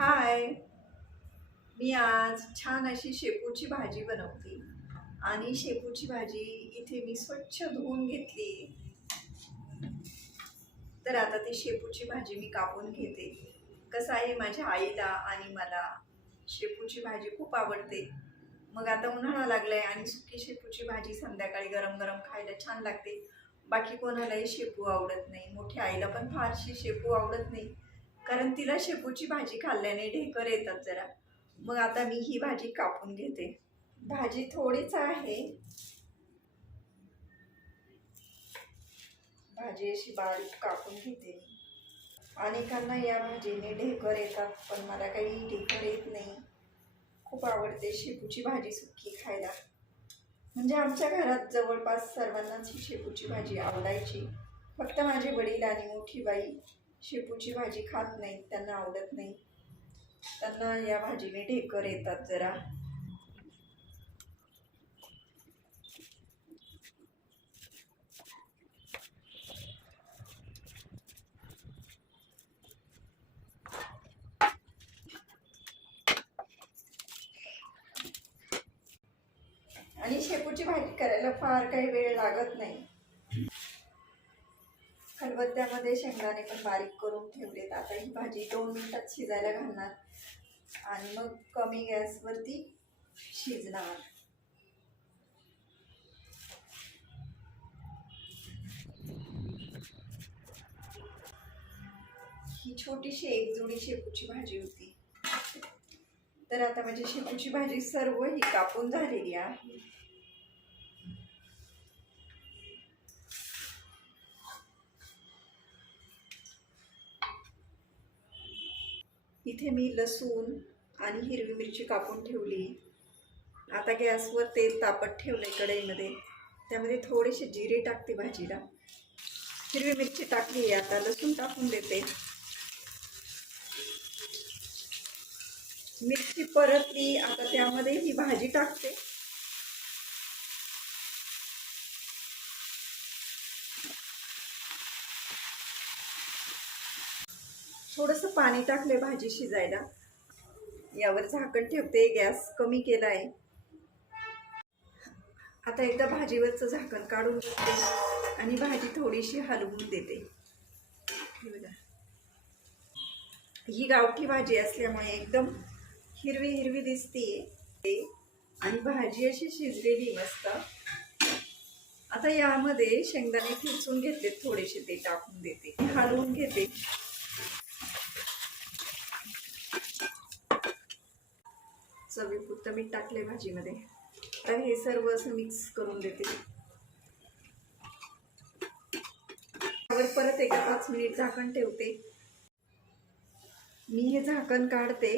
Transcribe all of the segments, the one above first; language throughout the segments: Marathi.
हाय. मी आज छान अशी शेपूची भाजी बनवते. आणि शेपूची भाजी इथे मी स्वच्छ धुवून घेतली. तर आता ती शेपूची भाजी मी कापून घेते. कसं आहे माझ्या आईला आणि मला शेपूची भाजी खूप आवडते. मग आता उन्हाळा लागलाय आणि सुकी शेपूची भाजी संध्याकाळी गरम गरम खायला छान लागते. बाकी कोणालाही शेपू आवडत नाही. मोठ्या आईला पण फारशी शेपू आवडत नाही. कारण तिला शेपूची भाजी खाल्ल्याने ढेकर येतात जरा. मग आता मी ही भाजी कापून घेते. भाजी थोडीच आहे. भाजी अशी बारीक कापून घेते. अनेकांना या भाजीने ढेकर येतात पण मला काही ढेकर येत नाही. खूप आवडते शेपूची भाजी सुकी खायला. म्हणजे आमच्या घरात जवळपास सर्वांनाच ही शेपूची भाजी आवडायची. फक्त माझे वडील आणि मोठी बाई. शेपूची भाजी खात नाहीत त्यांना आवडत नाही. त्यांना या भाजीने ढेकर येतात जरा. आणि शेपूची भाजी करायला फार काही वेळ लागत नाही. खलबत्त्यामध्ये शेंगदाणे पण बारीक करून ठेवलेत. आता ही भाजी दोन मिनिटात शिजायला घालणार. आणि मग कमी गॅसवरती शिजणार. ही छोटीशी एक जोडी शेपूची भाजी होती. तर आता माझी शेपूची भाजी सर्व ही कापून झालेली आहे. इथे मी लसूण आणि हिरवी मिरची कापून ठेवली. आता गॅसवर तेल तापत ठेवलंय कढईमध्ये. त्यामध्ये थोडेसे जिरे टाकते भाजीला. हिरवी मिरची टाकली आता. लसूण टाकून देते. मिरची परतली. आता त्यामध्ये ही भाजी टाकते. थोडंसं पाणी टाकले भाजी शिजायला. यावर झाकण ठेवते गॅस कमी केला आहे आता एकदा भाजीवरचं झाकण काढून घेते आणि भाजी थोडीशी हलवून देते. ही गावठी भाजी असल्यामुळे एकदम हिरवी हिरवी दिसते आणि भाजी अशी शिजलेली मस्त. आता यामध्ये शेंगदाणे ठेचून घेतले थोडेसे ते टाकून देते. हलवून घेते. चवीपुरतं मीठ टाकले भाजीमध्ये. तर हे सर्व असं मिक्स करून देते. त्यावर परत एका पाच मिनिट झाकण ठेवते. मी हे झाकण काढते.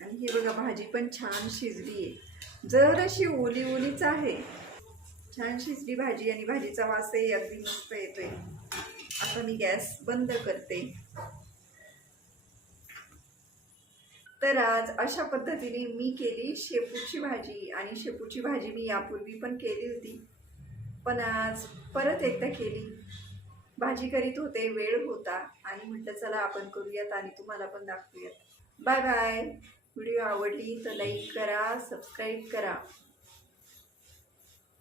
आणि हे बघा भाजी पण छान शिजली आहे जर अशी ओली ओलीच आहे छान शिजली भाजी आणि भाजीचा वासही अगदी मस्त येतोय. आता मी गॅस बंद करते. तर आज अशा पद्धतीने मी केली शेपूची भाजी आणि शेपूची भाजी मी यापूर्वी पण केली होती. पण आज परत एकदा केली. भाजी करीत होते वेळ होता आणि म्हटलं चला आपण करूयात आणि तुम्हाला पण दाखवूयात. Bye bye. व्हिडिओ आवडली तर लाईक करा सबस्क्राईब करा.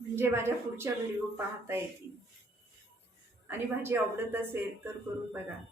म्हणजे माझ्या पुढच्या व्हिडिओ पाहता येतील. आणि भाजी आवडत असेल तर करून बघा.